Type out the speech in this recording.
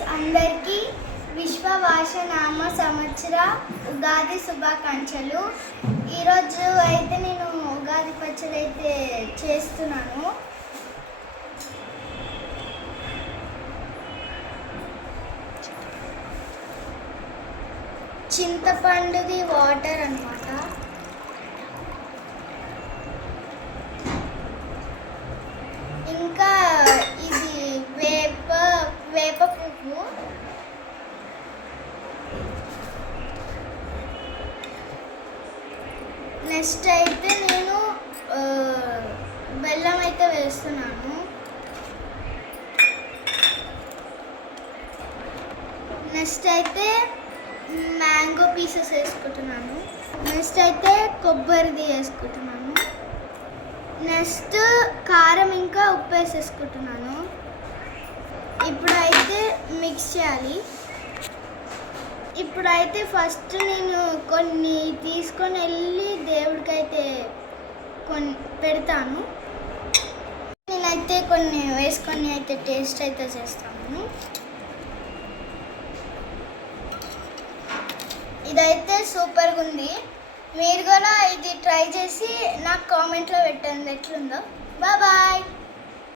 Friends అందరికీ విశ్వవాసనామ సంవత్సర ఉగాది శుభాకాంక్షలు. ఈరోజు అయితే నేను ఉగాది పచ్చడి అయితే చేస్తున్నాను. చింతపండుది వాటర్ అన్నమాట ఇంకా ఇది వేప వేప నెక్స్ట్ అయితే నేను బెల్లం అయితే వేస్తున్నాను. నెక్స్ట్ అయితే మ్యాంగో పీసెస్ వేసుకుంటున్నాను. నెక్స్ట్ అయితే కొబ్బరిది వేసుకుంటున్నాను. నెక్స్ట్ కారం ఇంకా ఉప్పు వేసేసుకుంటున్నాను. ఇప్పుడైతే మిక్స్ చేయాలి. ఇప్పుడైతే ఫస్ట్ నేను కొన్ని తీసుకొని వెళ్ళి దేవుడికైతే కొన్ని పెడతాను. నేనైతే కొన్ని వేసుకొని అయితే టేస్ట్ అయితే చేస్తాను. ఇదైతే సూపర్గా ఉంది. మీరు కూడా ఇది ట్రై చేసి నాకు కామెంట్లో పెట్టండి ఎట్లుందో. బాయ్